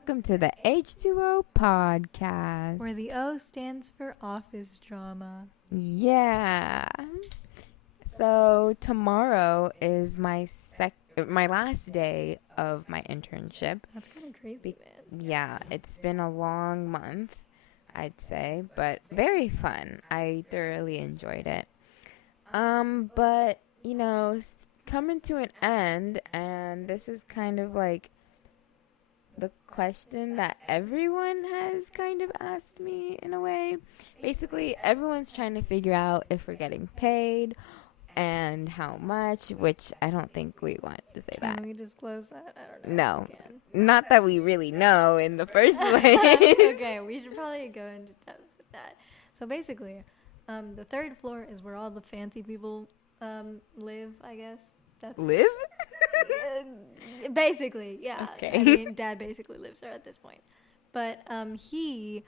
welcome to the H2O podcast. Where the O stands for office drama. Yeah. So tomorrow is my last day of my internship. That's kind of crazy, man. Yeah, it's been a long month, I'd say, but very fun. I thoroughly enjoyed it. But, you know, coming to an end, and this is kind of like the question that everyone has kind of asked me in a way. Basically, everyone's trying to figure out if we're getting paid and how much, which I don't think we want to say that. Can we disclose that? I don't know. No. Not that we really know in the first place. Okay, we should probably go into depth with that. So basically, the third floor is where all the fancy people live, I guess. Live? Basically, yeah. Okay. I mean, Dad basically lives there at this point. But we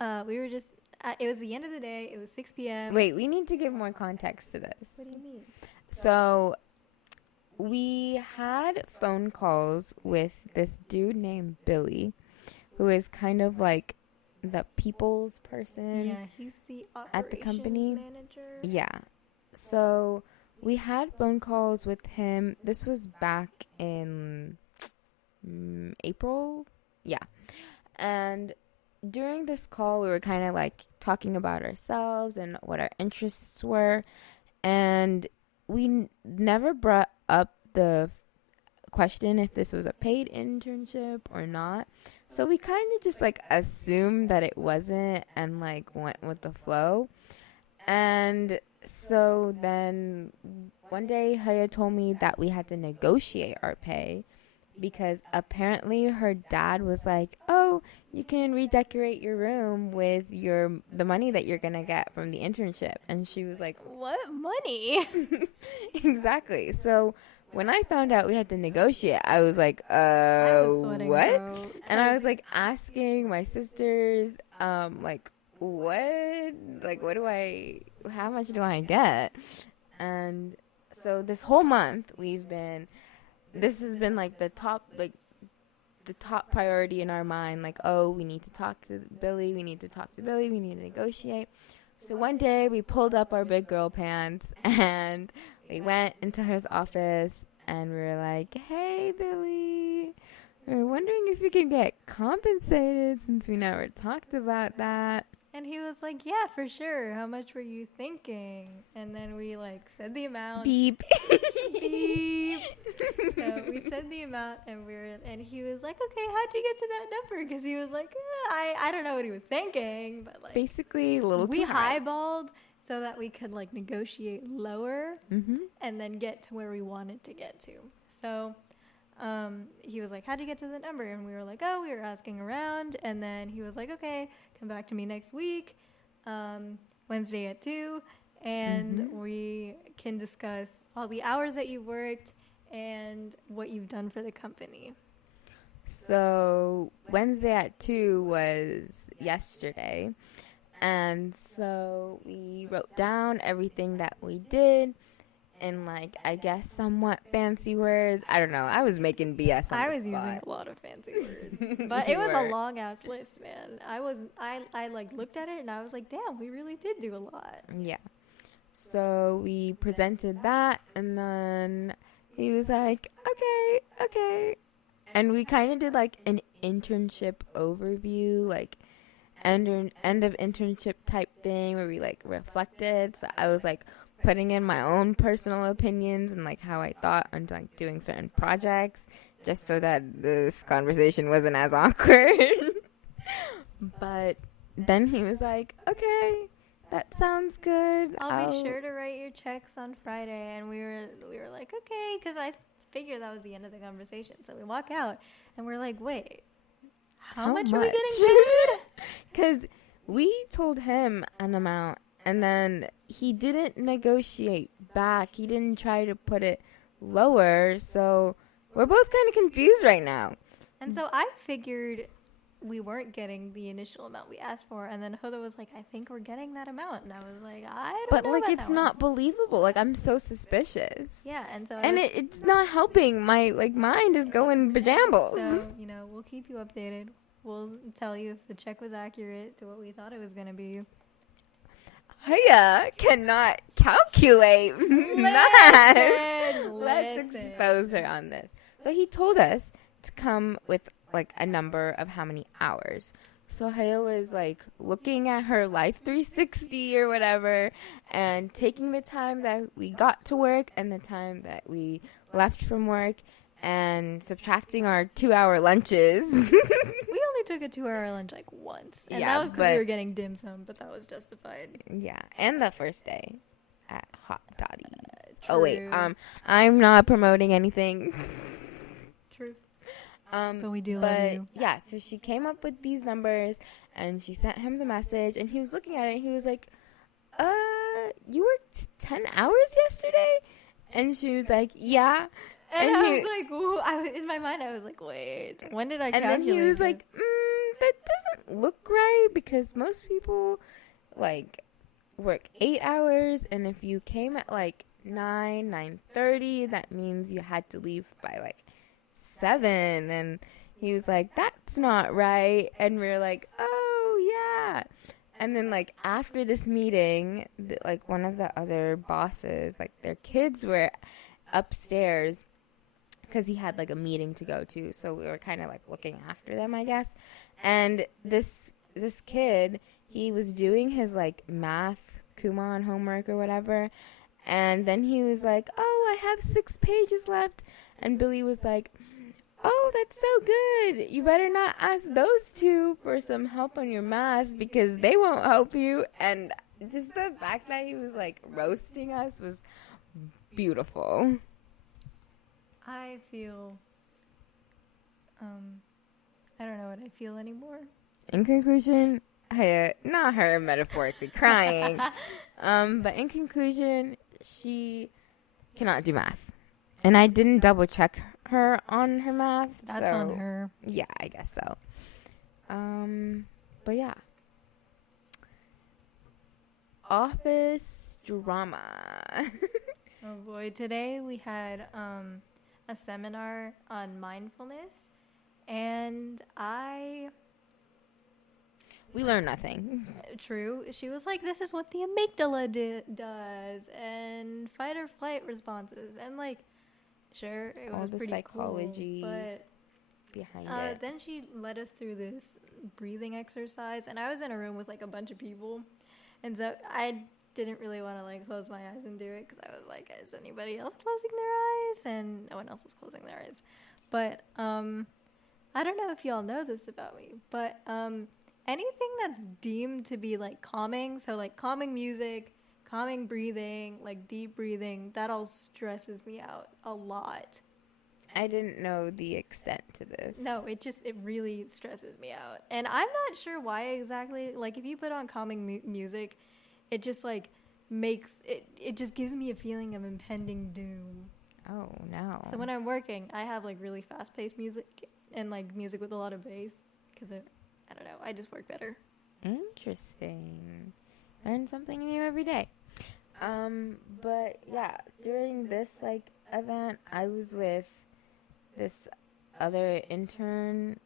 were just, it was the end of the day. It was 6 p.m. Wait, we need to give more context to this. What do you mean? So, we had phone calls with this dude named Billy, who is kind of like the people's person. Yeah, he's the operations at the company. manager. Yeah. So, we had phone calls with him. This was back in April. Yeah. And during this call, we were kind of like talking about ourselves and what our interests were. And we never brought up the question if this was a paid internship or not. So we kind of just like assumed that it wasn't and like went with the flow. And so then one day Haya told me that we had to negotiate our pay because apparently her dad was like, oh, you can redecorate your room with the money that you're going to get from the internship. And she was like, what money? Exactly. So when I found out we had to negotiate, I was like, I was sweating, what? bro, And I was like asking my sisters, like, what? Like, how much do I get? And so this whole month this has been like the top priority in our mind. Like, oh, we need to talk to Billy. We need to negotiate. So one day we pulled up our big girl pants and we went into his office and we were like, hey, Billy, we're wondering if you can get compensated since we never talked about that. And he was like, yeah, for sure. How much were you thinking? And then we like said the amount. Beep. Beep. So we said the amount and he was like, okay, how'd you get to that number? Because he was like, I don't know what he was thinking, but like basically a little we too high. highballed so that we could like negotiate lower and then get to where we wanted to get to. So he was like, how'd you get to the number? And we were like, oh, we were asking around. And then he was like, okay, come back to me next week, Wednesday at 2. And we can discuss all the hours that you worked and what you've done for the company. So Wednesday at 2 was yesterday. And so we wrote down everything that we did. In, like, I guess somewhat fancy words. I don't know. I was making BS on I the was spot. using a lot of fancy words. But it was a long-ass list, man. I like, looked at it, and I was like, damn, we really did do a lot. Yeah. So we presented that, and then he was like, okay. And we kind of did, like, an internship overview, like, end of internship type thing where we, like, reflected. So I was, like, putting in my own personal opinions and like how I thought on like doing certain projects just so that this conversation wasn't as awkward. But then he was like, okay, that sounds good. I'll be sure to write your checks on Friday. And we were like, okay, because I figured that was the end of the conversation. So we walk out and we're like, wait, how much are we getting paid? Because we told him an amount. And then he didn't negotiate back. He didn't try to put it lower. So we're both kind of confused right now. And so I figured we weren't getting the initial amount we asked for, and then Hoda was like, I think we're getting that amount, and I was like, I don't know. But like, about it's that not one. believable. Like, I'm so suspicious. Yeah, and so it's not helping. My like mind is going bajambles. So we'll keep you updated. We'll tell you if the check was accurate to what we thought it was going to be. Haya cannot calculate math. Let's expose her on this. So he told us to come with like a number of how many hours. So Haya was like looking at her Life 360 or whatever and taking the time that we got to work and the time that we left from work and subtracting our 2-hour lunches. We only took a 2-hour lunch like once. And that was because we were getting dim sum, but that was justified. Yeah, and the first day at Hot Dotties. Oh, wait, I'm not promoting anything. True. But we do love you. Yeah, so she came up with these numbers and she sent him the message and he was looking at it and he was like, you worked 10 hours yesterday? And she was like, yeah. And I was like, ooh, in my mind, I was like, wait, when did I calculate? And then he was like, that doesn't look right because most people like work 8 hours. And if you came at like 9:30, that means you had to leave by like 7. And he was like, that's not right. And we were like, oh yeah. And then like after this meeting, like one of the other bosses, like their kids were upstairs because he had like a meeting to go to. So we were kind of like looking after them, I guess. And this kid, he was doing his like math Kumon homework or whatever. And then he was like, oh, I have 6 pages left. And Billy was like, oh, that's so good. You better not ask those two for some help on your math because they won't help you. And just the fact that he was like roasting us was beautiful. I feel, I don't know what I feel anymore. In conclusion, not her metaphorically crying, but in conclusion, she cannot do math. And I didn't double check her on her math. That's on her. Yeah, I guess so. But yeah. Office drama. Oh boy, today we had a seminar on mindfulness, and we learned nothing. True. She was like, this is what the amygdala does, and fight or flight responses, and like, sure, it was pretty psychology cool, but behind it. Then she led us through this breathing exercise, and I was in a room with like a bunch of people, and so I didn't really want to like close my eyes and do it because I was like, is anybody else closing their eyes? And no one else was closing their eyes. But I don't know if y'all know this about me, but anything that's deemed to be like calming, so like calming music, calming breathing, like deep breathing, that all stresses me out a lot. I didn't know the extent to this. No, it really stresses me out. And I'm not sure why exactly. Like if you put on calming music, it just like makes it just gives me a feeling of impending doom. Oh no. So when I'm working, I have like really fast paced music and like music with a lot of bass because I don't know, I just work better. Interesting. Learn something new every day. But yeah, during this like event, I was with this other intern,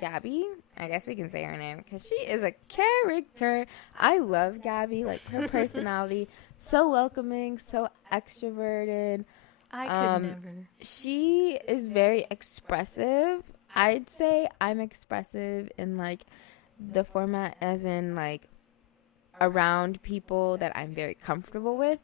Gabby. I guess we can say her name because she is a character. I love Gabby, like her personality, so welcoming, so extroverted. I could never. She is very expressive. I'd say I'm expressive in like the format as in like around people that I'm very comfortable with.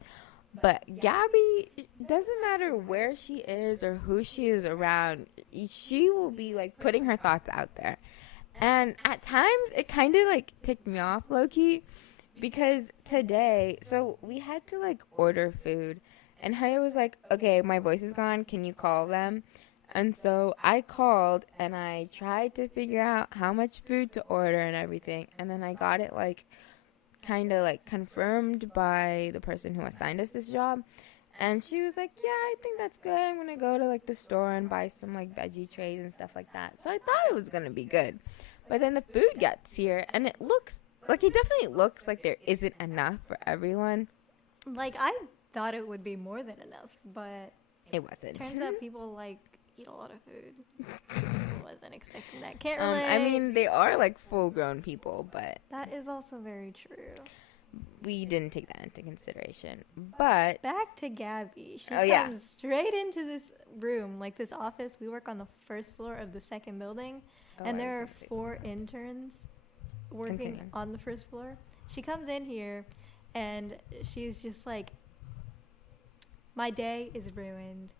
But Gabby, doesn't matter where she is or who she is around, she will be like putting her thoughts out there. And at times it kind of like ticked me off low-key because today, so we had to like order food and Haya was like, okay, my voice is gone, can you call them? And so I called and I tried to figure out how much food to order and everything, and then I got it like kind of like confirmed by the person who assigned us this job, and she was like, yeah, I think that's good, I'm gonna go to like the store and buy some like veggie trays and stuff like that. So I thought it was gonna be good, but then the food gets here and it definitely looks like there isn't enough for everyone. Like I thought it would be more than enough, but it wasn't. Turns out people like eat a lot of food. Wasn't expecting that. Can't relate. I mean, they are like full-grown people, but that is also very true. we didn't take that into consideration. But back to Gabby. She comes straight into this room, like this office. We work on the first floor of the second building, and there are 4 interns working on the first floor. She comes in here, and she's just like, my day is ruined.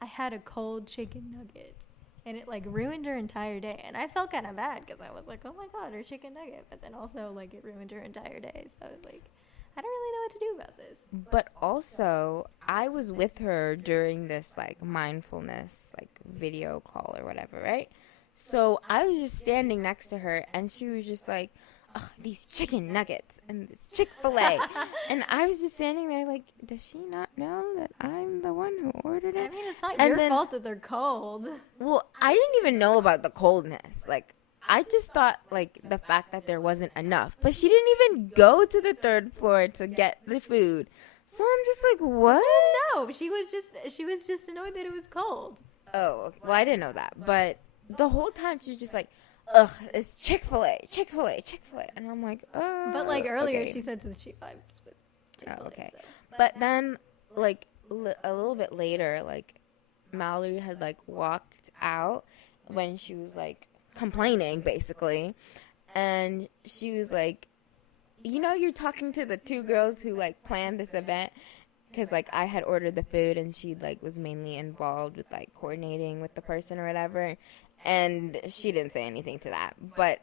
I had a cold chicken nugget, and it like ruined her entire day. And I felt kind of bad because I was like, oh my god, her chicken nugget. But then also like it ruined her entire day. So I was like, I don't really know what to do about this. But also, I was with her during this like mindfulness like video call or whatever, right? So I was just standing next to her, and she was just like, ugh, these chicken nuggets and it's Chick-fil-A. And I was just standing there like, does she not know that I'm the one who ordered it? I mean, it's not your fault that they're cold. Well, I didn't even know about the coldness. Like, I just thought, like, the fact that there wasn't enough. But she didn't even go to the 3rd floor to get the food. So I'm just like, what? No, she was just annoyed that it was cold. Oh, okay. Well, I didn't know that. But the whole time she was just like, ugh, it's Chick-fil-A, Chick-fil-A, Chick-fil-A. And I'm like, oh. But, like, earlier she said to the chief, I was with Chick-fil-A. Oh, okay. So. But then, like, a little bit later, like, Mallory had, like, walked out when she was, like, complaining, basically. And she was like, you know, you're talking to the 2 girls who, like, planned this event. Because, like, I had ordered the food, and she, like, was mainly involved with, like, coordinating with the person or whatever. And she didn't say anything to that. But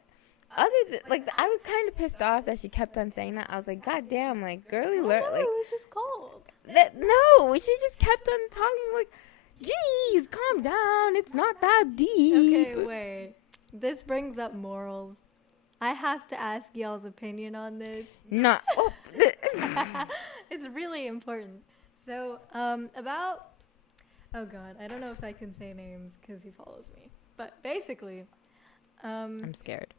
I was kind of pissed off that she kept on saying that. I was like, God damn, like, girly, like, it was just cold. No, she just kept on talking like, geez, calm down. It's not that deep. Okay, wait. This brings up morals. I have to ask y'all's opinion on this. No. It's really important. So, oh God, I don't know if I can say names because he follows me. But basically, I'm scared.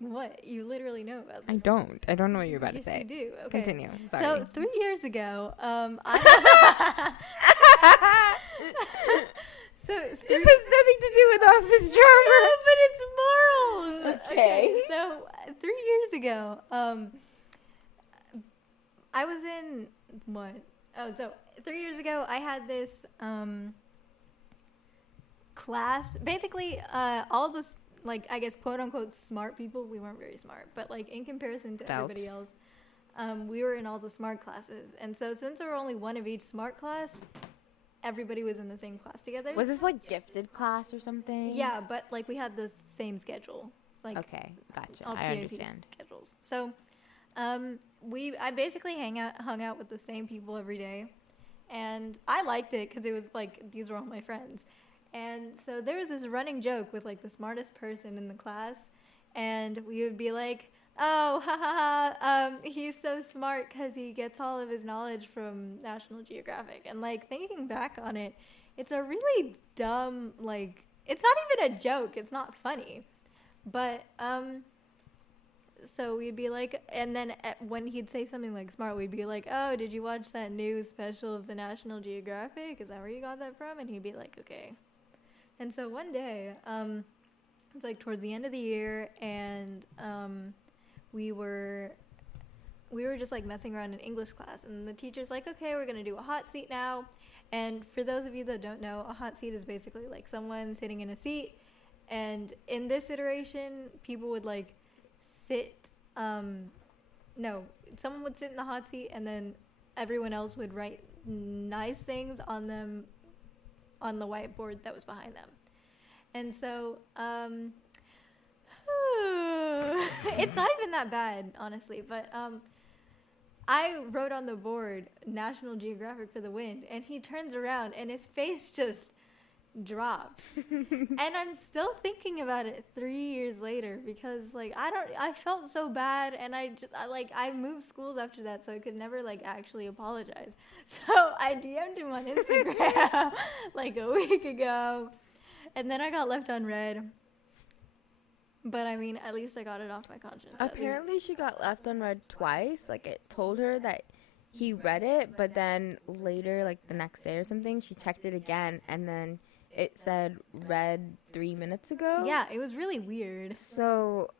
What? You literally know about this. I don't. I don't know what you're about to say. Yes, you do. Okay. Continue. Sorry. So 3 years ago, So this has nothing to do with office drama. No, but it's morals. Okay. So 3 years ago, I was in what? Oh, so 3 years ago, I had this class. Basically, all the like I guess quote unquote smart people. We weren't very smart, but like in comparison to everybody else, we were in all the smart classes. And so since there were only one of each smart class, everybody was in the same class together. Was this like gifted class or something? Yeah, but like we had the same schedule. Like okay, gotcha. All I understand. Schedules. So, I basically hung out with the same people every day, and I liked it because it was like these were all my friends. And so there was this running joke with like the smartest person in the class, and we would be like, oh, ha ha ha, he's so smart because he gets all of his knowledge from National Geographic. And like thinking back on it, it's a really dumb, like, it's not even a joke. It's not funny. But, so we'd be like, and then when he'd say something like smart, we'd be like, oh, did you watch that new special of the National Geographic? Is that where you got that from? And he'd be like, okay. And so one day, it was like towards the end of the year, and we were just like messing around in English class, and the teacher's like, okay, we're gonna do a hot seat now. And for those of you that don't know, a hot seat is basically like someone sitting in a seat, and in this iteration, people would like sit, someone would sit in the hot seat, and then everyone else would write nice things on them on the whiteboard that was behind them. And so it's not even that bad, honestly, but I wrote on the board National Geographic for the win, and he turns around and his face just drops. And I'm still thinking about it 3 years later because like I felt so bad, and I moved schools after that, so I could never like actually apologize. So I DM'd him on Instagram like a week ago, and then I got left unread. But I mean, at least I got it off my conscience. Apparently she got left unread twice. Like, it told her that he read it, but then later, like the next day or something, she checked it again, and then it said read 3 minutes ago. Yeah, it was really weird. So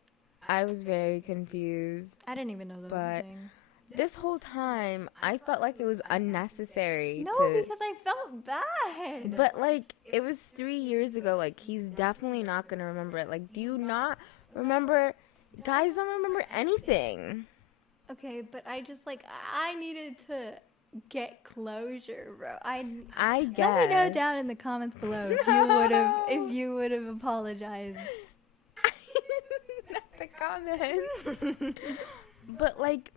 I was very confused. I didn't even know that was a thing. This whole time, I felt like it was unnecessary. No, because I felt bad. But, like, it was 3 years ago. Like, he's definitely not going to remember it. Like, do you not remember? Guys don't remember anything. Okay, but I just, like, I needed to get closure, bro. I guess. Let me know down in the comments below if you would have apologized. Not the comments. But, like,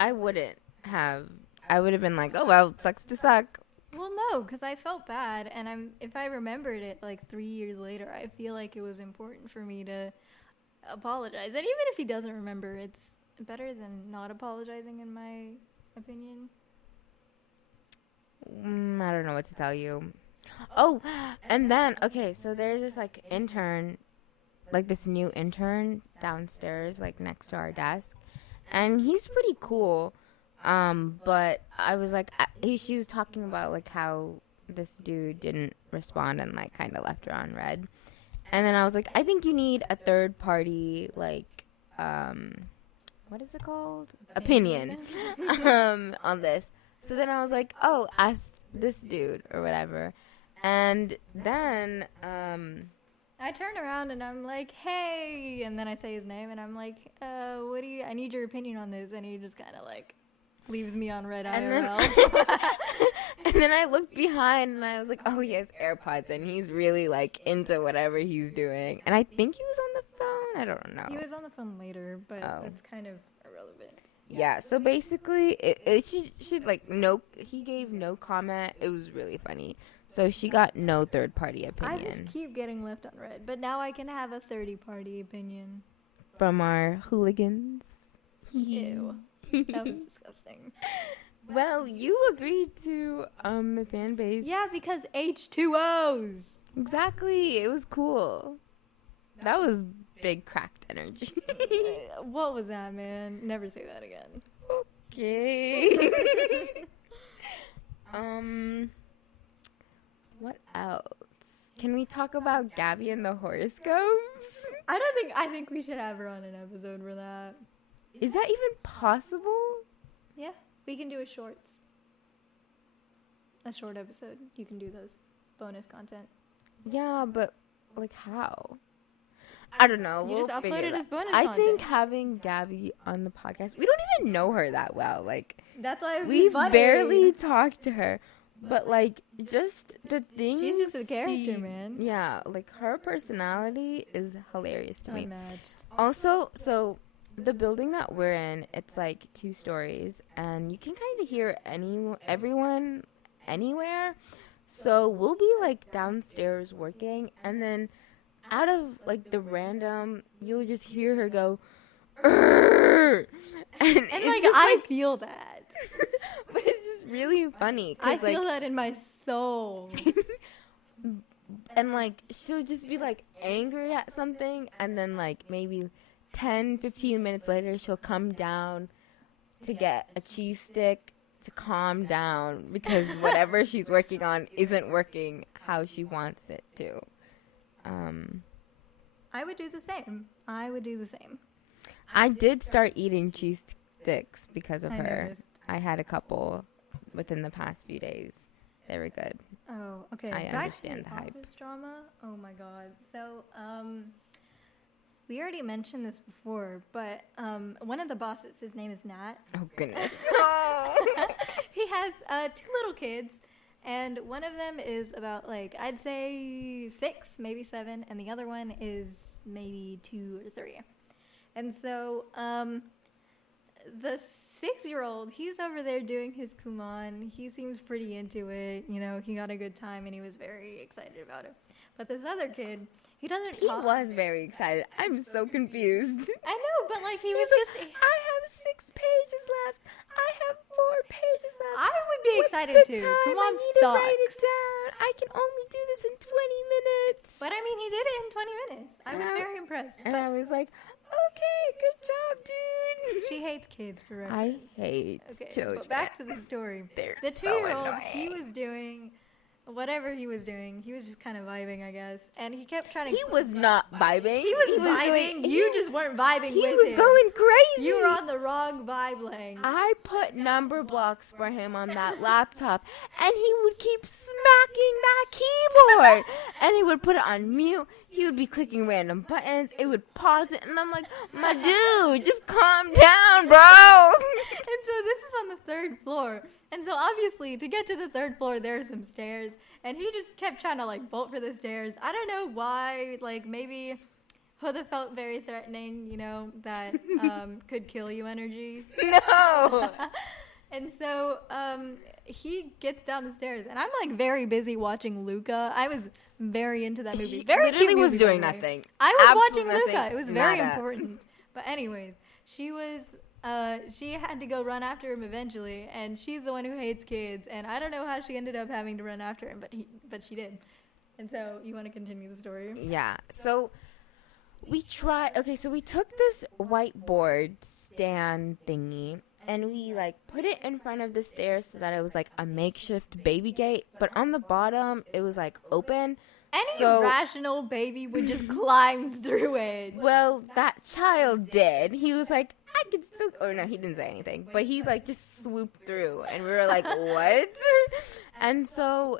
I wouldn't have. I would have been like, oh, well, sucks to suck. Well, no, because I felt bad. And if I remembered it like 3 years later, I feel like it was important for me to apologize. And even if he doesn't remember, it's better than not apologizing, in my opinion. I don't know what to tell you. Oh, and then, okay, so there's this, like, intern, like, this new intern downstairs, like, next to our desk. And he's pretty cool, but I was like, she was talking about, like, how this dude didn't respond and, like, kind of left her on red. And then I was like, I think you need a third party, like, what is it called? Opinion, on this. So then I was like, oh, ask this dude or whatever. And then, I turn around and I'm like, hey, and then I say his name and I'm like, I need your opinion on this. And he just kind of like leaves me on red IRL. And then I looked behind and I was like, oh, he has AirPods and he's really like into whatever he's doing. And I think he was on the phone. I don't know. He was on the phone later, but that's kind of irrelevant. Yeah, so basically, she like, he gave no comment. It was really funny. So she got no third-party opinion. I just keep getting left on red, but now I can have a third-party opinion. From our hooligans. Ew. That was disgusting. Well, you agreed to the fan base. Yeah, because H2Os. Exactly. It was cool. That was big cracked energy. What was that, man? Never say that again. Okay. What else? Can we talk about Gabby and the horoscopes? I think we should have her on an episode for that. Is that even possible? Yeah, we can do a short episode. You can do those bonus content. Yeah, but like how? I don't know. You just upload it as bonus content. content. I think having Gabby on the podcast, we don't even know her that well. Like, that's why we barely talked to her. But like, just the things she's just a character, man. Yeah, like her personality is hilarious to me. Unmatched. Also, so the building that we're in, it's like 2 stories, and you can kind of hear everyone anywhere. So we'll be like downstairs working, and then out of like the random, you'll just hear her go, and like I feel that. But it's just really funny. I feel that in my soul. And like she'll just be like angry at something, and then like maybe 10-15 minutes later she'll come down to get a cheese stick to calm down because whatever she's working on isn't working how she wants it to. I would do the same. I did start eating cheese sticks because of her. Noticed. I had a couple within the past few days. They were good. Oh, okay. I Back understand to the hype. Office drama. Oh my god. So, we already mentioned this before, but one of the bosses, his name is Nat. Oh goodness. He has 2 little kids, and one of them is about like I'd say 6, maybe 7, and the other one is maybe 2 or 3. And so, the 6-year-old, he's over there doing his Kumon. He seems pretty into it. You know, he got a good time and he was very excited about it. But this other kid, he doesn't He talk. was very excited. I'm so confused. I know, but like he was just. I have 6 pages left. I have 4 pages left. I would be excited too. Kumon sucks. To write it down. I can only do this in 20 minutes. But I mean, he did it in 20 minutes. I was very impressed. And I was like, okay, good job, dude. She hates kids for reference. I hate children. But back to the story. They're The so 2-year-old, annoying. he was doing whatever he was doing, he was just kind of vibing, I guess. And he kept trying to... He was not vibing. He was vibing. You just weren't vibing with him. He was going crazy. You were on the wrong vibe lane. I put number blocks for him on that laptop, and he would keep smacking that keyboard. And he would put it on mute. He would be clicking random buttons. It would pause it, and I'm like, my dude, just calm down, bro. And so this is on the 3rd floor. And so obviously, to get to the 3rd floor, there are some stairs. And he just kept trying to, like, bolt for the stairs. I don't know why. Like, maybe Huda felt very threatening, you know, that could kill you energy. No. And so he gets down the stairs. And I'm, like, very busy watching Luca. I was very into that movie. She very literally cute was movie, doing by the way. nothing. I was Absolutely watching Luca. nothing. It was very Nada. important. But anyways, she was... she had to go run after him eventually, and she's the one who hates kids, and I don't know how she ended up having to run after him, but she did. And so, you want to continue the story? Yeah. So we took this whiteboard stand thingy, and we like put it in front of the stairs so that it was like a makeshift baby gate, but on the bottom it was like open. Any rational baby would just climb through it. Well, that child did. He was like, I could still, or no, he didn't say anything, but he like just swooped through, and we were like, what? And so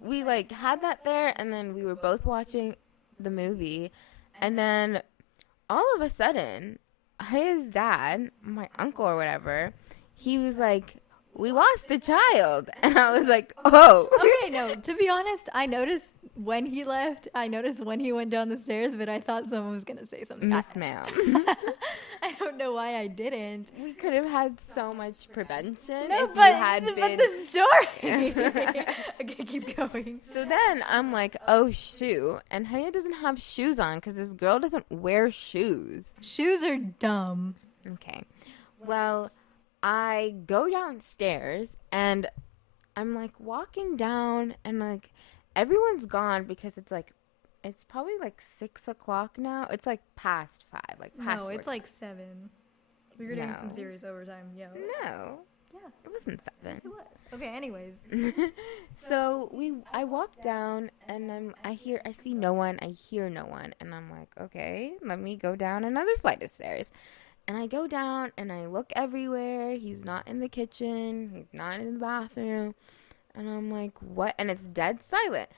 we like had that there, and then we were both watching the movie, and then all of a sudden, his dad, my uncle or whatever, he was like, we lost the child. And I was like, oh. Okay, no, to be honest, I noticed when he left, I noticed when he went down the stairs, but I thought someone was going to say something. Miss ma'am. I don't know why I didn't. We could have had so much prevention No, if but, you had been. But the story. Okay, keep going. So then I'm like, oh, shoot. And Haya doesn't have shoes on because this girl doesn't wear shoes. Shoes are dumb. Okay. Well, I go downstairs and I'm like walking down and like everyone's gone because it's probably like 6 o'clock now. It's like past 5, like past. No, it's work. like 7. We were doing some serious overtime. Yeah. No. Yeah. It wasn't 7. Yes, it was. Okay. Anyways. So I walk down and I see no one. I hear no one, and I'm like, okay, let me go down another flight of stairs. And I go down and I look everywhere. He's not in the kitchen. He's not in the bathroom. And I'm like, what? And it's dead silent.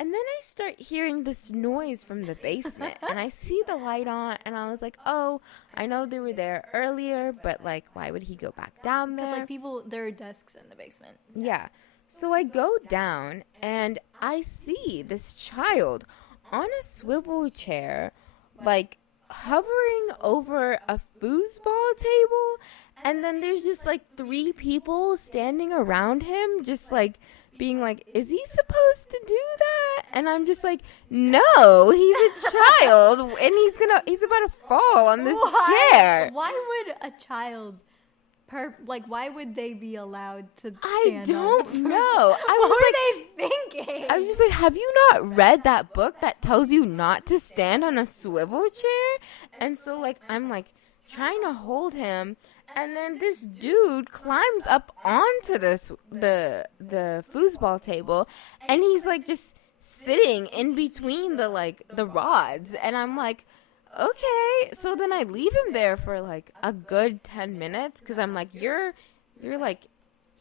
And then I start hearing this noise from the basement. And I see the light on. And I was like, oh, I know they were there earlier. But, like, why would he go back down there? Because, like, there are desks in the basement. Yeah. So I go down and I see this child on a swivel chair, like, hovering over a foosball table, and then there's just like 3 people standing around him, just like being like, is he supposed to do that? And I'm just like, no, he's a child and he's about to fall on this chair. Why would a child why would they be allowed to stand I don't know. What were they thinking? I was just like, have you not read that book that tells you not to stand on a swivel chair? And so, like, I'm, like, trying to hold him, and then this dude climbs up onto the foosball table, and he's, like, just sitting in between the rods, and I'm like, okay. So then I leave him there for like a good 10 minutes because I'm like, you're like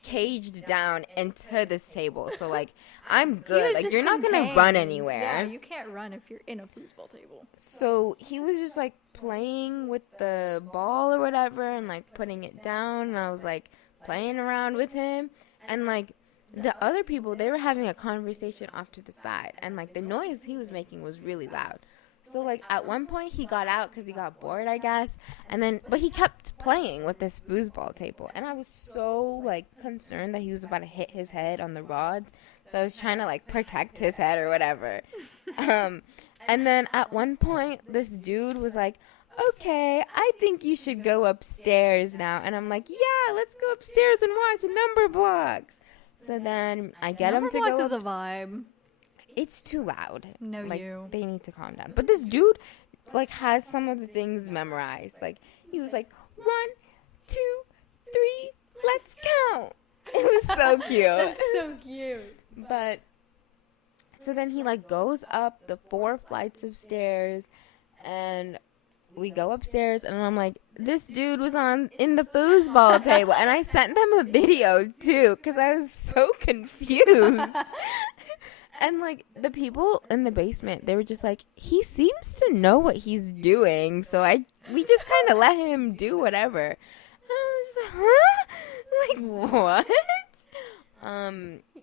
caged down into this table. So like, I'm good. Like, you're not going to run anywhere. Yeah, you can't run if you're in a foosball table. So he was just like playing with the ball or whatever and like putting it down. And I was like playing around with him. And like the other people, they were having a conversation off to the side. And like the noise he was making was really loud. So, like, at one point, he got out because he got bored, I guess. But he kept playing with this foosball table. And I was so, like, concerned that he was about to hit his head on the rods. So I was trying to, like, protect his head or whatever. And then at one point, this dude was like, okay, I think you should go upstairs now. And I'm like, yeah, let's go upstairs and watch Number Blocks. So then I get him to go Number Blocks is a vibe. It's too loud. No, like, you. They need to calm down. But this dude, like, has some of the things memorized. Like, he was like, 1, 2, 3, let's count. It was so cute. That's so cute. But So then he like goes up the 4 flights of stairs, and we go upstairs, and I'm like, this dude was in the foosball table, and I sent them a video too because I was so confused. And like the people in the basement, they were just like, he seems to know what he's doing, so we just kind of let him do whatever. And I was just like, huh? Like what?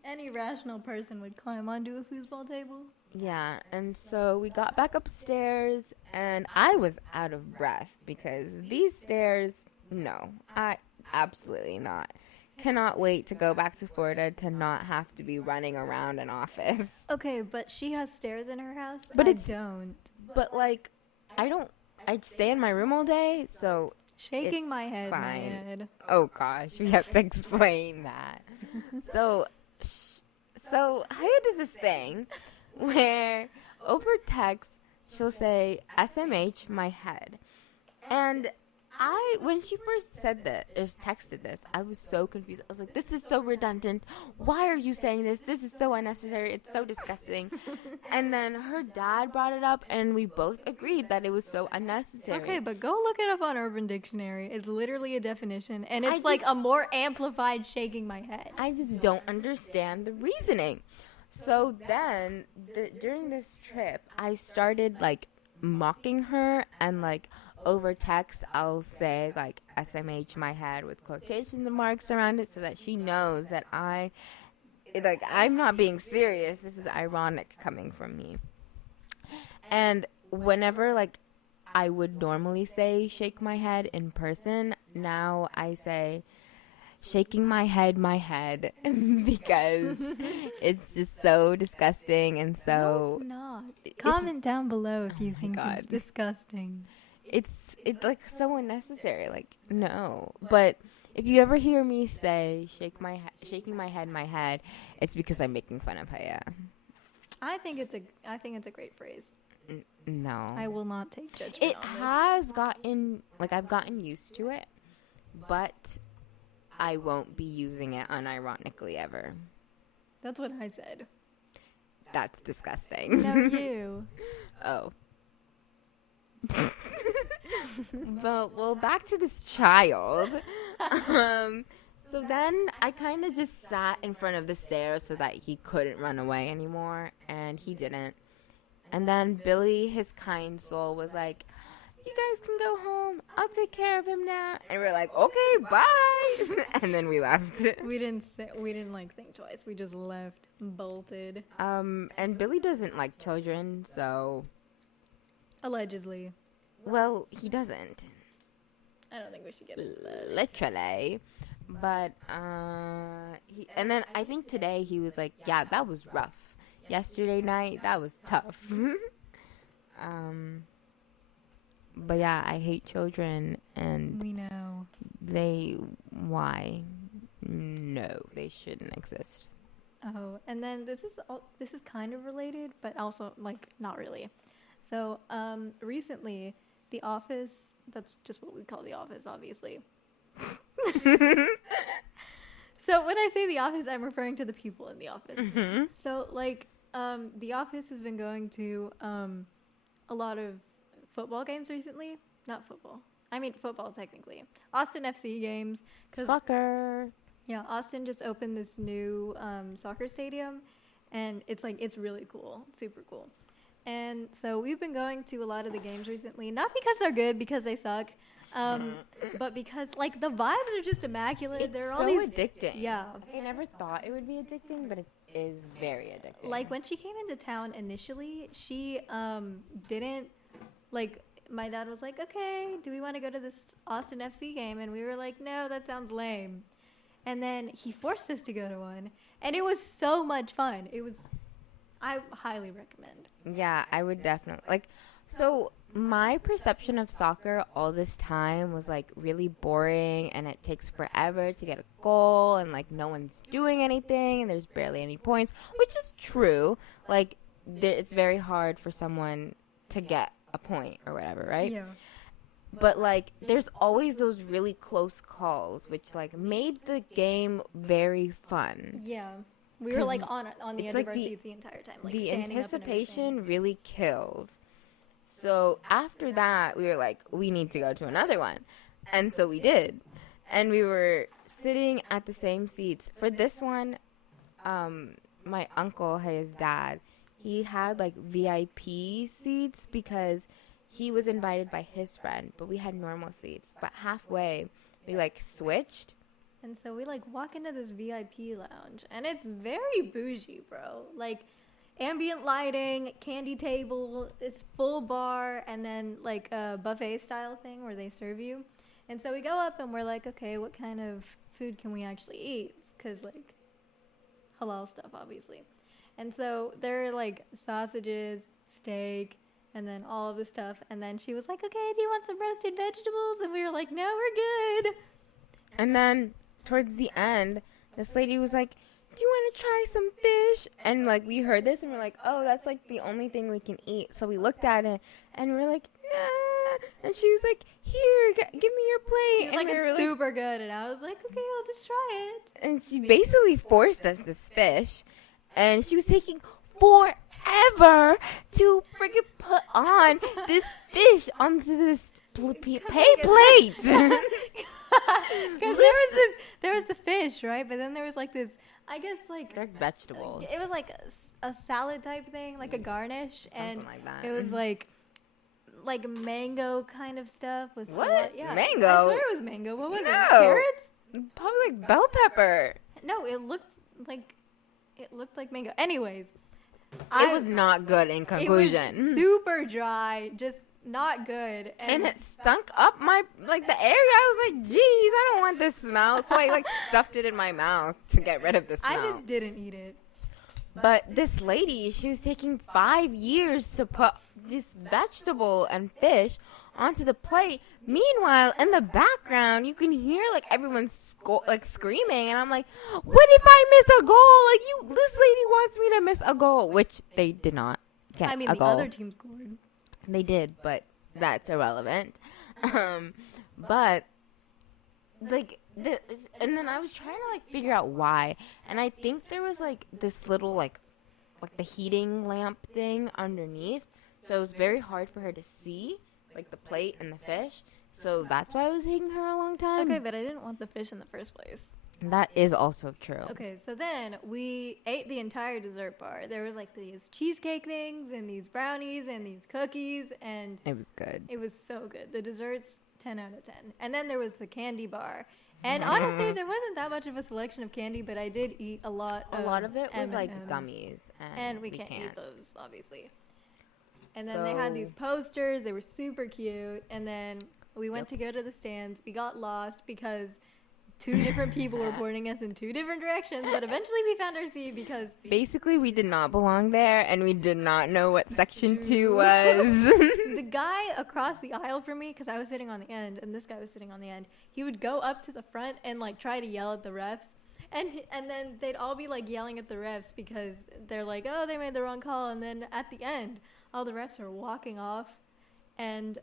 Any rational person would climb onto a foosball table. Yeah, and so we got back upstairs, and I was out of breath because these stairs, no, I absolutely not. Cannot wait to go back to Florida to not have to be running around an office. Okay, but she has stairs in her house. But I don't. But like, I stay in my room all day, so Shaking my fine. my head. Oh gosh, we have to explain that. So Haya does this thing where over text she'll say SMH my head, and when she first said that or texted this, I was so confused. I was like, this is so redundant. Why are you saying this? This is so unnecessary. It's so disgusting. And then her dad brought it up, and we both agreed that it was so unnecessary. Okay, but go look it up on Urban Dictionary. It's literally a definition, and it's like a more amplified shaking my head. I just don't understand the reasoning. So then, during this trip, I started like mocking her, and like over text I'll say like SMH my head with quotation marks around it so that she knows that I'm not being serious. This is ironic coming from me. And whenever like I would normally say shake my head in person, now I say shaking my head because it's just so disgusting. And so no, it's not. Comment down below if you think God. it's disgusting. It's like so unnecessary. Like, no. But if you ever hear me say shaking my head, it's because I'm making fun of Haya. I think it's a great phrase. No, I will not take judgment. It on has gotten like I've gotten used to it, but I won't be using it unironically ever. That's what I said. That's disgusting. No, you. Oh. Well, back to this child. So then I kind of just sat in front of the stairs so that he couldn't run away anymore, and he didn't. And then Billy, his kind soul, was like, you guys can go home. I'll take care of him now. And we're like, okay, bye. And then we left. We didn't like think twice. We just left, bolted. And Billy doesn't like children, so. Allegedly. Well, he doesn't. I don't think we should get into that. Literally. But, and then I think today he was like, yeah, that was rough. Yesterday night, that was tough. But yeah, I hate children, and we know. Why? No, they shouldn't exist. Oh, and then this is kind of related, but also like not really. So, recently, The Office, that's just what we call The Office, obviously. So when I say The Office, I'm referring to the people in The Office. Mm-hmm. So, like, The Office has been going to a lot of football games recently. Not football. I mean football, technically. Austin FC games. Soccer. Yeah, Austin just opened this new soccer stadium, and it's really cool. It's super cool. And so we've been going to a lot of the games recently, not because they're good, because they suck, but because like the vibes are just immaculate. It's They're so all these addicting. Yeah, I never thought it would be addicting, but it is very addicting. like when she came into town initially, she didn't like. My dad was like, "Okay, do we want to go to this Austin FC game?" And we were like, "No, that sounds lame." And then he forced us to go to one, and it was so much fun. I highly recommend. Yeah, I would definitely so my perception of soccer all this time was like really boring, and it takes forever to get a goal, and like no one's doing anything, and there's barely any points, which is true. Like it's very hard for someone to get a point or whatever, right? Yeah. But like there's always those really close calls, which like made the game very fun. Yeah. We were like on the edge like of our seats the entire time, like the standing anticipation really kills. So after that, we were like, we need to go to another one, and so we did, and we were sitting at the same seats for this one. My uncle, his dad, he had like VIP seats because he was invited by his friend, but we had normal seats. But halfway, we like switched. And so we like walk into this VIP lounge, and it's very bougie, bro. Like ambient lighting, candy table, this full bar, and then like a buffet style thing where they serve you. And so we go up and we're like, okay, what kind of food can we actually eat? Because like halal stuff, obviously. And so there are like sausages, steak, and then all of the stuff. And then she was like, okay, do you want some roasted vegetables? And we were like, no, we're good. And then towards the end, this lady was like, do you want to try some fish? And like we heard this and we're like, oh, that's like the only thing we can eat. So we looked at it and we're like, nah. And she was like, here, give me your plate. She was like, it's super good. And I was like, okay, I'll just try it. And she basically forced us this fish. And she was taking forever to freaking put on this fish onto this plate. Because there was the fish, right? But then there was like this, I guess like they're vegetables. It was like a salad type thing, like a garnish, something and like that. It was like mango kind of stuff with what? Yeah, mango? I swear it was mango. What was it? Carrots? Probably like bell pepper. No, it looked like mango. Anyways, it was not good in conclusion. It was super dry, just not good. And it stunk up the area. I was like, geez, I don't want this smell. So I like stuffed it in my mouth to get rid of the smell. I just didn't eat it. But this lady, she was taking 5 years to put this vegetable and fish onto the plate. Meanwhile, in the background, you can hear like everyone screaming, and I'm like, what if I miss a goal? Like this lady wants me to miss a goal, which they did not get. The other team scored. They did, but that's irrelevant. But like, and then I was trying to like figure out why, and I think there was like this little like the heating lamp thing underneath, so it was very hard for her to see like the plate and the fish. So that's why it was taking her a long time. Okay, but I didn't want the fish in the first place. That is also true. Okay, so then we ate the entire dessert bar. There was like these cheesecake things and these brownies and these cookies, and it was good. It was so good. The desserts, 10 out of 10. And then there was the candy bar. And honestly, there wasn't that much of a selection of candy, but I did eat a lot of it was M&Ms. Like gummies. And we can't eat those, obviously. And then they had these posters. They were super cute. And then we went to go to the stands. We got lost because 2 different people were pointing us in 2 different directions, but eventually we found our seat because basically we did not belong there, and we did not know what section 2 was. The guy across the aisle from me, because I was sitting on the end and this guy was sitting on the end, he would go up to the front and like try to yell at the refs, and then they'd all be like yelling at the refs because they're like, oh, they made the wrong call, and then at the end all the refs are walking off, and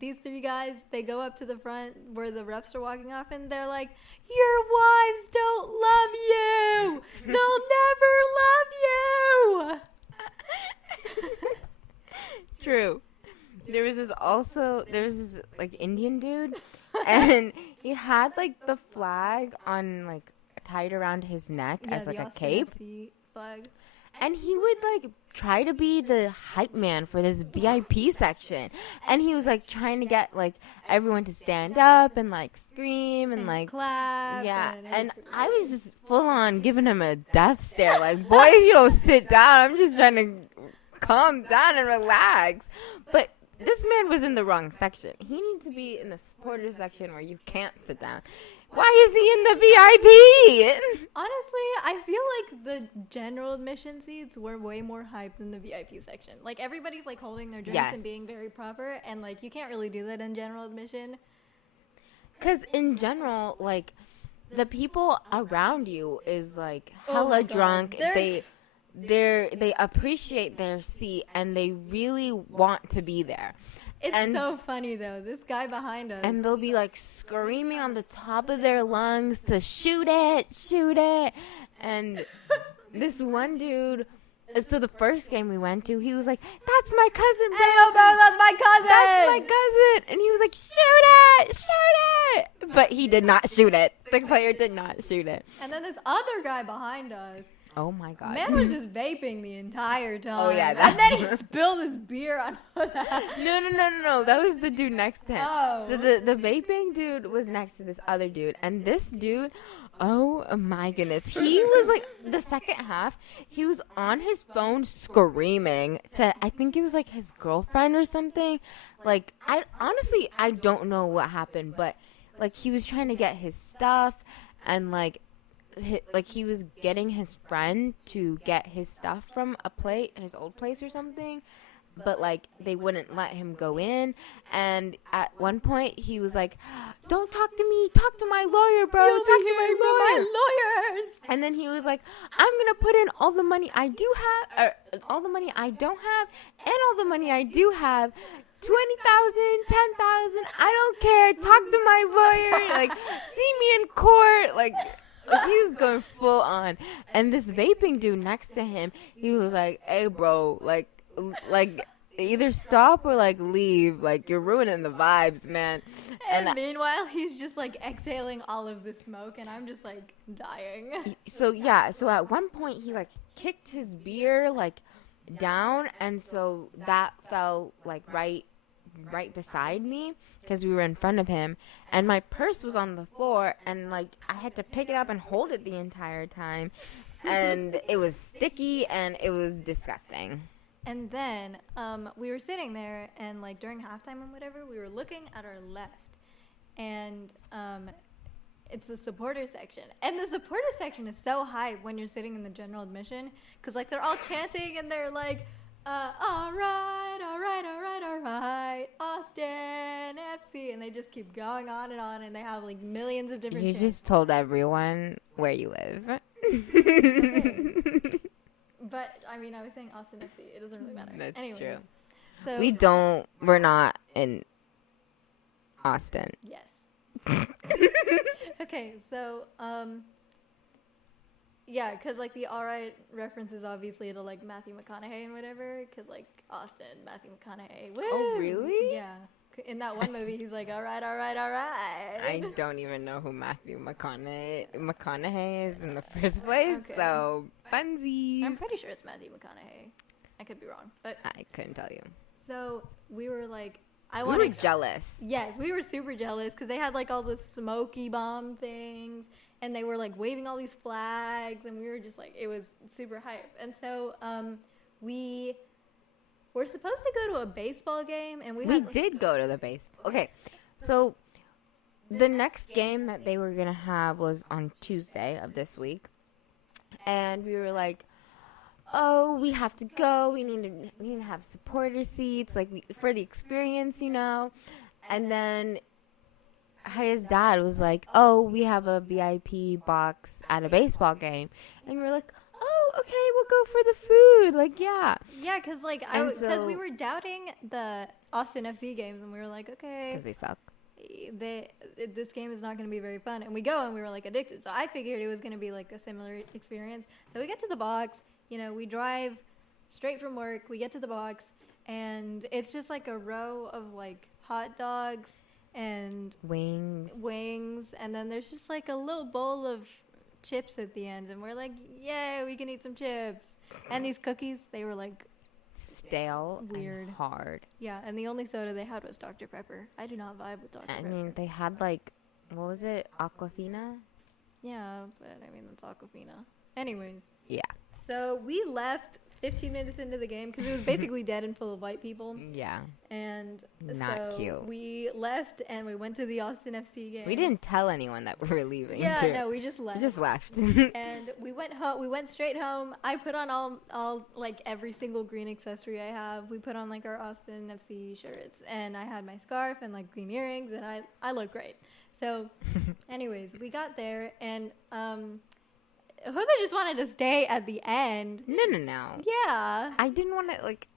these 3 guys, they go up to the front where the refs are walking off, and they're like, your wives don't love you. They'll never love you. True. There was this like Indian dude, and he had like the flag on like tied around his neck as like a cape. Flag. And he would, like, try to be the hype man for this VIP section. And he was, like, trying to get, like, everyone to stand up and, like, scream and like, clap. Yeah. And I was just full on giving him a death stare. Like, boy, if you don't sit down, I'm just trying to calm down and relax. But this man was in the wrong section. He needs to be in the supporter section where you can't sit down. Why is he in the VIP? Honestly, I feel like the general admission seats were way more hype than the VIP section. Like, everybody's, like, holding their drinks and being very proper, and, like, you can't really do that in general admission. Because in general, like, the people around you is, like, hella drunk. They appreciate their seat, and they really want to be there. It's so funny, though. This guy behind us. And they'll be, like, screaming on the top of their lungs to shoot it, shoot it. And this one dude, so the first game we went to, he was like, that's my cousin, bro. Hey, bro, that's my cousin. That's my cousin. And he was like, shoot it, shoot it. But he did not shoot it. The player did not shoot it. And then this other guy behind us. Oh, my God. Man was just vaping the entire time. Oh, yeah. And then he spilled his beer on that. No. That was the dude next to him. Oh. So the vaping dude was next to this other dude. And this dude, oh, my goodness. He was like, the second half, he was on his phone screaming to, I think it was like his girlfriend or something. Like, I don't know what happened. But, like, he was trying to get his stuff. And, like he was getting his friend to get his stuff from his old place or something, but like they wouldn't let him go in. And at one point he was like, don't talk to me, talk to my lawyer, bro. You'll talk be to my lawyers. And then he was like, I'm gonna put in all the money I do have, or all the money I don't have, and all the money I do have. 20,000, 10,000, I don't care. Talk to my lawyer. Like, see me in court. Like, he was going full on. And this vaping dude next to him, he was like, hey, bro, like either stop or, like, leave. Like, you're ruining the vibes, man. And meanwhile, he's just, like, exhaling all of the smoke, and I'm just, like, dying. So at one point, he, like, kicked his beer, like, down, and so that fell, like, right beside me, because we were in front of him, and my purse was on the floor, and like I had to pick it up and hold it the entire time, and it was sticky and it was disgusting. And then we were sitting there, and like during halftime and whatever, we were looking at our left, and it's the supporter section, and the supporter section is so hype when you're sitting in the general admission, because like they're all chanting and they're like, all right, Austin FC, and they just keep going on, and they have like millions of different. You chants. Just told everyone where you live. Okay. But I mean, I was saying Austin FC. It doesn't really matter. That's Anyways, true. So We're not in Austin. Yes. Okay, so yeah, because like the all right reference is obviously to like Matthew McConaughey and whatever, because like Austin, Matthew McConaughey. Woo! Oh, really? Yeah. In that one movie, he's like, all right. I don't even know who Matthew McConaughey is in the first place, Okay. So funsies. I'm pretty sure it's Matthew McConaughey. I could be wrong, but I couldn't tell you. so we were like, We were jealous. Yes, we were super jealous because they had like all the smoky bomb things, and they were like waving all these flags, and we were just like, it was super hype. And so we were supposed to go to a baseball game, and we did go to the baseball. Okay, so the next game that they were gonna have was on Tuesday of this week, and we were like, oh, we have to go. We need to have supporter seats, like for the experience, you know. And then his dad was like, oh, we have a VIP box at a baseball game, and we were like, oh, okay, we'll go for the food. Like, yeah. Yeah, because like we were doubting the Austin FC games, and we were like, okay, Because they suck. This game is not going to be very fun. And we go, and we were like addicted. So I figured it was going to be like a similar experience. So we get to the box. You know, we drive straight from work. We get to the box, and it's just like a row of like hot dogs and wings, and then there's just like a little bowl of chips at the end, and we're like, yay, we can eat some chips. And these cookies, they were like stale, weird, and hard. Yeah, and the only soda they had was Dr. Pepper. I do not vibe with Dr. Pepper. I mean, they had like, what was it, Aquafina? Yeah, but I mean, that's Aquafina. Anyways. Yeah. So we left 15 minutes into the game because it was basically dead and full of white people. Yeah. And not so cute. We left and we went to the Austin FC game. We didn't tell anyone that we were leaving. Yeah, no, we just left. And we went home. We went straight home. I put on all like every single green accessory I have. We put on like our Austin FC shirts, and I had my scarf and like green earrings, and I look great. So, anyways, we got there, and Huda just wanted to stay at the end. No. Yeah. I didn't want to, like,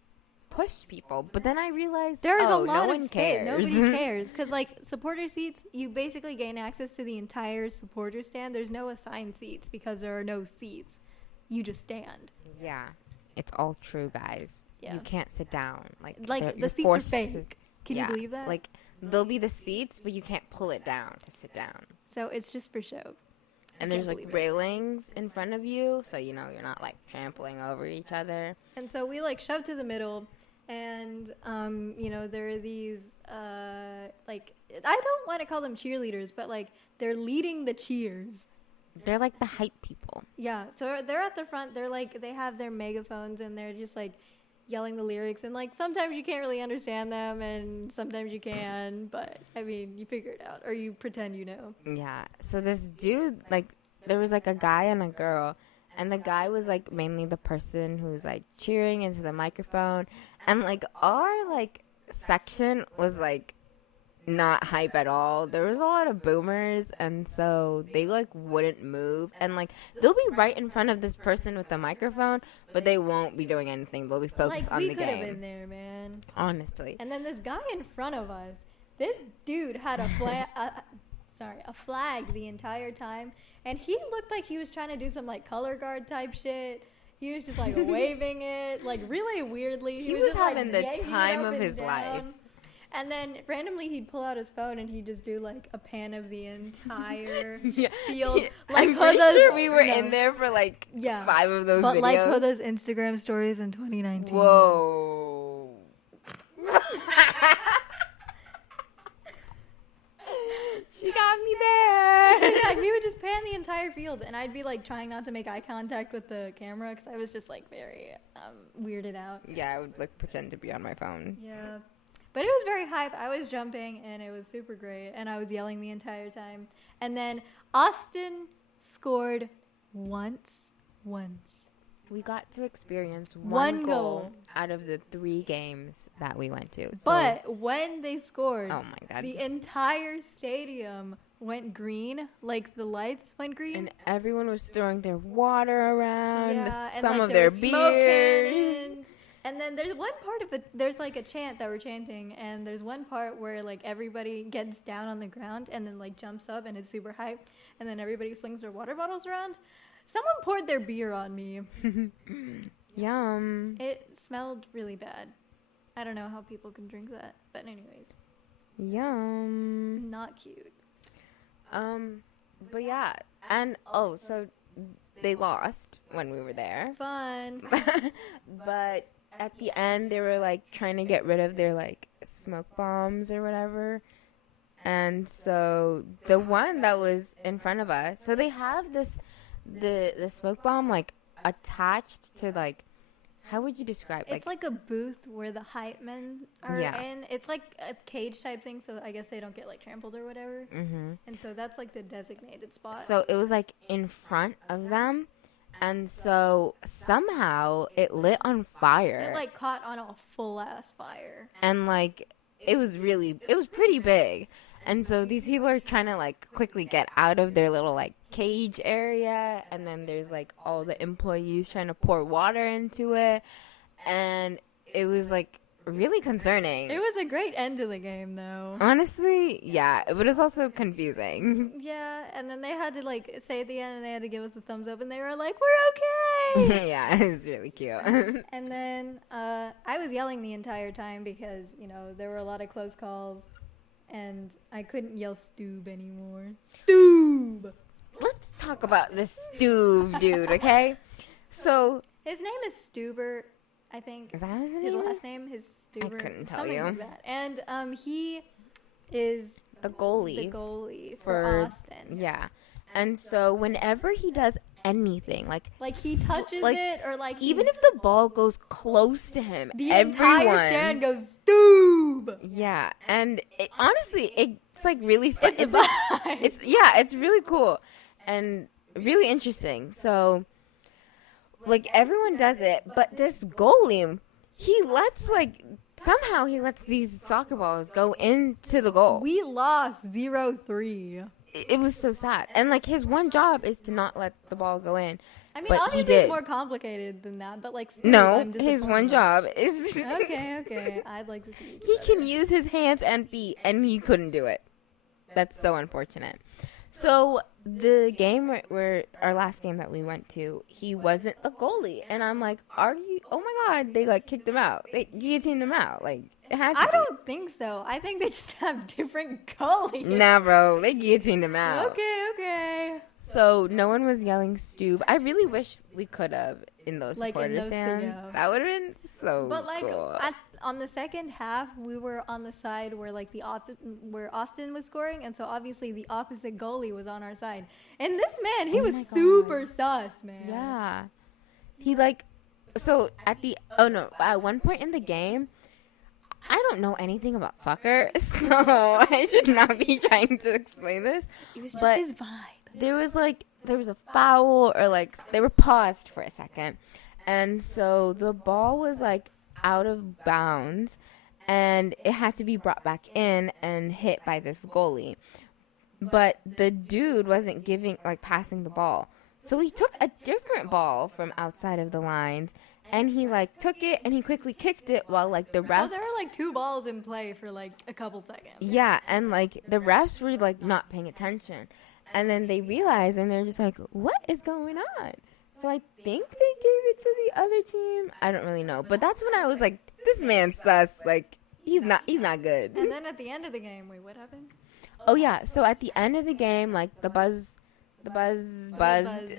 push people. But then I realized there's a no lot one of space. cares. Nobody cares. Because, like, supporter seats, you basically gain access to the entire supporter stand. There's no assigned seats because there are no seats. You just stand. Yeah. It's all true, guys. Yeah. You can't sit down. Like the seats are fake. Can you believe that? Like, there'll be the seats, but you can't pull it down to sit down. So it's just for show. And there's, like, railings in front of you, so, you know, you're not, like, trampling over each other. And so we, like, shoved to the middle, and, you know, there are these, like, I don't want to call them cheerleaders, but, like, they're leading the cheers. They're, like, the hype people. Yeah, so they're at the front. They're, like, they have their megaphones, and they're just, like, yelling the lyrics. And, like, sometimes you can't really understand them, and sometimes you can. But, I mean, you figure it out, or you pretend you know. Yeah, so this dude, like, there was, like, a guy and a girl. And the guy was, like, mainly the person who's, like, cheering into the microphone. And, like, our, like, section was, like, not hype at all. There was a lot of boomers, and so they, like, wouldn't move. And, like, they'll be right in front of this person with the microphone, but they won't be doing anything. They'll be focused on the game. Like, we could have been there, man. Honestly. And then this guy in front of us, this dude had a flag the entire time, and he looked like he was trying to do some, like, color guard type shit. He was just, like, waving it, like, really weirdly. He was just having like, the time of his life. And then randomly he'd pull out his phone and he'd just do, like, a pan of the entire Yeah. field. Like, I'm pretty sure we were in there for, like, 5 of those videos. But like Huda's Instagram stories in 2019. Whoa. She got me there. So, yeah, he would just pan the entire field, and I'd be, like, trying not to make eye contact with the camera because I was just, like, very weirded out. Yeah, I would, like, pretend to be on my phone. Yeah. But it was very hype. I was jumping, and it was super great, and I was yelling the entire time. And then Austin scored once. We got to experience one goal out of the 3 games that we went to. So, but when they scored, oh my God, the entire stadium went green, like the lights went green. And everyone was throwing their water around, and, some like, of their smoke beers. cannons. And then there's one part of it, there's, like, a chant that we're chanting, and there's one part where, like, everybody gets down on the ground and then, like, jumps up and is super hype, and then everybody flings their water bottles around. Someone poured their beer on me. Yum. It smelled really bad. I don't know how people can drink that, but anyways. Yum. Not cute. But yeah, and so they lost when we were there. Fun. But at the end, they were, like, trying to get rid of their, like, smoke bombs or whatever. And so the one that was in front of us, so they have the smoke bomb, like, attached to, like, how would you describe it? It's like a booth where the hype men are in. It's like a cage type thing, so I guess they don't get, like, trampled or whatever. Mm-hmm. And so that's, like, the designated spot. So it was, like, in front of them. And so somehow it lit on fire. It, like, caught on a full-ass fire. And, like, it was pretty big. And so these people are trying to, like, quickly get out of their little, like, cage area. And then there's, like, all the employees trying to pour water into it. And it was, like, really concerning. It was a great end to the game, though. Honestly, yeah. But it was also confusing. Yeah, and then they had to, like, say at the end, and they had to give us a thumbs up, and they were like, we're okay! Yeah, it was really cute. And then I was yelling the entire time because, you know, there were a lot of close calls, and I couldn't yell Stoob anymore. Stoob! Let's talk about this Stoob dude, okay? So his name is Stuber, I think. Is that his name? His last name is Stuber. I couldn't tell something you. Like that. And he is the goalie for Austin. Yeah. And so whenever he does anything, like he touches it, or like even if the ball goes close to him, the everyone, entire stand goes Stoob. Yeah, and honestly, it's like really fun. It's really cool and really interesting. So, like, everyone does it, but this goalie, he lets these soccer balls go into the goal. We lost 0-3. it was so sad. And like his one job is to not let the ball go in. I mean, but obviously it's more complicated than that, but like still, no, I'm his one job is okay. I'd like to see you do he better. can use his hands and feet, and he couldn't do it. That's so unfortunate. So the game where our last game that we went to, he wasn't the goalie, and I'm like, are you? Oh my god, they like kicked him out. They guillotined him out. Like it had to I be. don't think so. I think they just have different goalies. Nah, bro, they guillotined him out. Okay. So no one was yelling "Stuve." I really wish we could have in those Like, supporter in those stands. yeah. That would have been so But like cool. on the second half, we were on the side where like where Austin was scoring, and so obviously the opposite goalie was on our side. And this man, he was super sus, man. Yeah, he like so at one point in the game. I don't know anything about soccer, so I should not be trying to explain this. It was just his vibe. There was a foul, or like they were paused for a second, and so the ball was like out of bounds, and it had to be brought back in and hit by this goalie. But the dude wasn't passing the ball, so he took a different ball from outside of the lines. And he like took it and he quickly kicked it while like the refs. So there were like two balls in play for like a couple seconds. Yeah, and like the refs were like not paying attention, and then they realized and they're just like, "What is going on?" So I think they gave it to the other team. I don't really know, but that's when I was like, "This man's sus. Like he's not good." And then at the end of the game, wait, what happened? Oh yeah, so at the end of the game, like the buzz buzzed.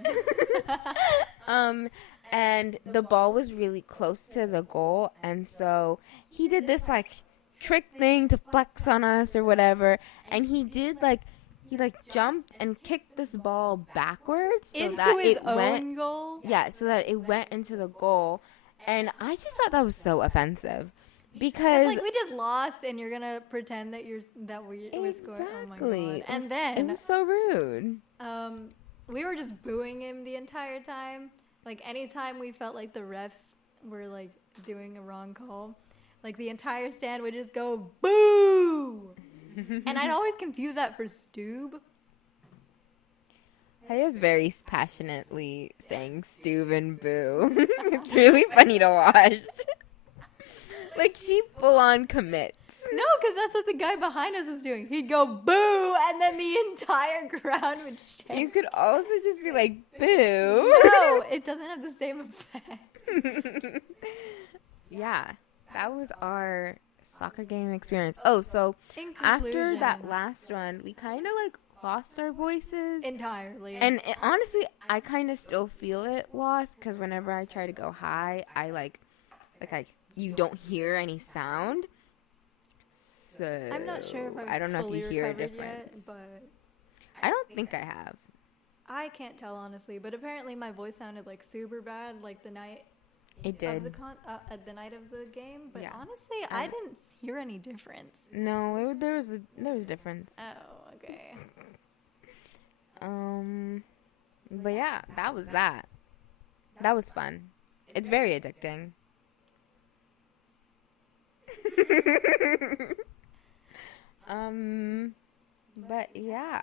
And the ball was really close to the goal, and so he did this like trick thing to flex on us or whatever, and he jumped and kicked this ball backwards into his own goal. Yeah, so that it went into the goal, and I just thought that was so offensive because it's like we just lost, and you're gonna pretend that we scored. Oh my god! And then it was so rude. We were just booing him the entire time. Like, anytime we felt like the refs were, like, doing a wrong call, like, the entire stand would just go, boo! And I'd always confuse that for Stoob. I was very passionately saying Stoob and boo. It's really funny to watch. Like, she full-on commits. No, because that's what the guy behind us was doing. He'd go, boo! And then the entire crowd would shake. You could also just be like, boo. No, it doesn't have the same effect. Yeah, that was our soccer game experience. Oh, so after that last one, we kind of like lost our voices. Entirely. And honestly, I kind of still feel it lost because whenever I try to go high, you don't hear any sound. So I'm not sure if I don't know if you hear a difference. Yet, but I don't think I have. I can't tell honestly, but apparently my voice sounded like super bad like the night it did of the night of the game. But honestly, I didn't hear any difference. No, there was a difference. Oh, okay. But yeah, that was that. That was fun. It's very addicting. But yeah,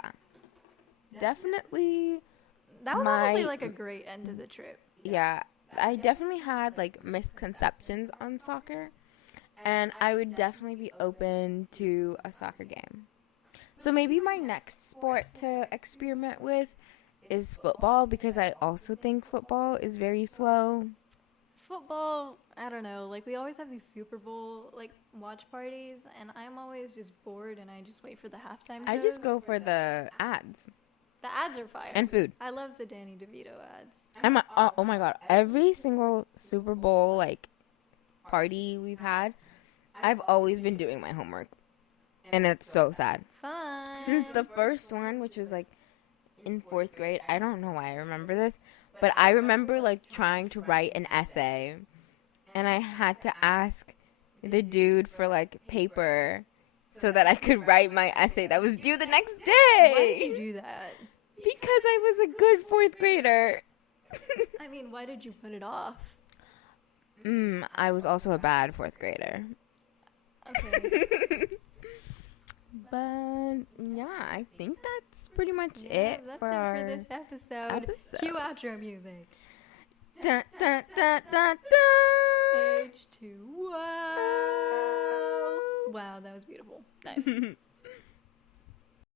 definitely. That was honestly like a great end to the trip. Yeah, I definitely had like misconceptions on soccer, and I would definitely be open to a soccer game. So maybe my next sport to experiment with is football, because I also think football is very slow. Football, I don't know, like we always have these Super Bowl like watch parties, and I'm always just bored and I just wait for the halftime shows. I just go for the ads. The ads are fire. And food. I love the Danny DeVito ads. Oh my god, every single Super Bowl like party we've had, I've always been doing my homework. And it's so sad. Fun. Since the first one, which was like in 4th grade, I don't know why I remember this, but I remember like trying to write an essay, and I had to ask the dude for like paper so that I could write my essay that was due the next day. Why did you do that? Because I was a good 4th grader. I mean, why did you put it off? I was also a bad 4th grader. Okay. But yeah, I think that's pretty much it that's for it our for this episode. Cue outro music. Dun, dun, dun, dun, dun. H2O. Wow, that was beautiful. Nice.